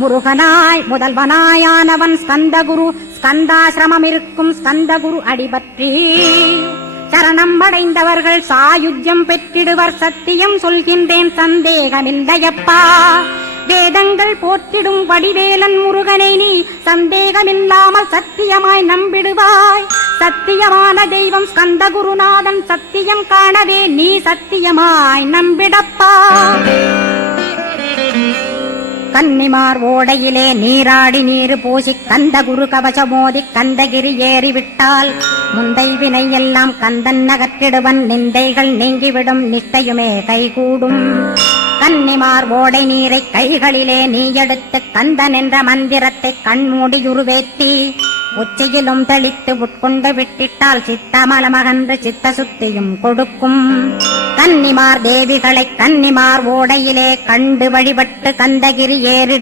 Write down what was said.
முருகனாய் முதல்வனாயானவன் ஸ்கந்தகுரு. ஸ்கந்தாசிரமம் இருக்கும் ஸ்கந்தகுரு அடிபற்றி சரணம் அடைந்தவர்கள் சாயுஜ்யம் பெற்றிடுவர். சத்தியம் சொல்கின்றேன், சந்தேகமில்லையப்பா. வேதங்கள் போற்றிடும் வடிவேலன் முருகனை நீ சந்தேகமில்லாமல் சத்தியமாய் நம்பிடுவாய். சத்தியமான தெய்வம் ஸ்கந்தகுருநாதன். சத்தியம் காணவே நீ சத்தியமாய் நம்பிடப்பா. கன்னிமார் ஓடையிலே நீராடி நீரு பூசி கந்தகுரு கவசமோதி கந்தகிரி ஏறிவிட்டால் முந்தை வினை எல்லாம் கந்தன் நகற்றிடுவன். நிந்தைகள் நீங்கிவிடும், நிஷ்டையுமே கைகூடும். கன்னிமார் ஓடை நீரை கைகளிலே நீ எடுத்து கந்தன் என்ற மந்திரத்தை கண்மூடியுருவேத்தி உச்சியிலும் தெளித்து உட்கொண்டு விட்டிட்டால் சித்தமலமகன்று சித்த சுத்தியும் கொடுக்கும். கன்னிமார் தேவிகளை கன்னிமார் ஓடையிலே கண்டு வழிபட்டு கந்தகிரி ஏறி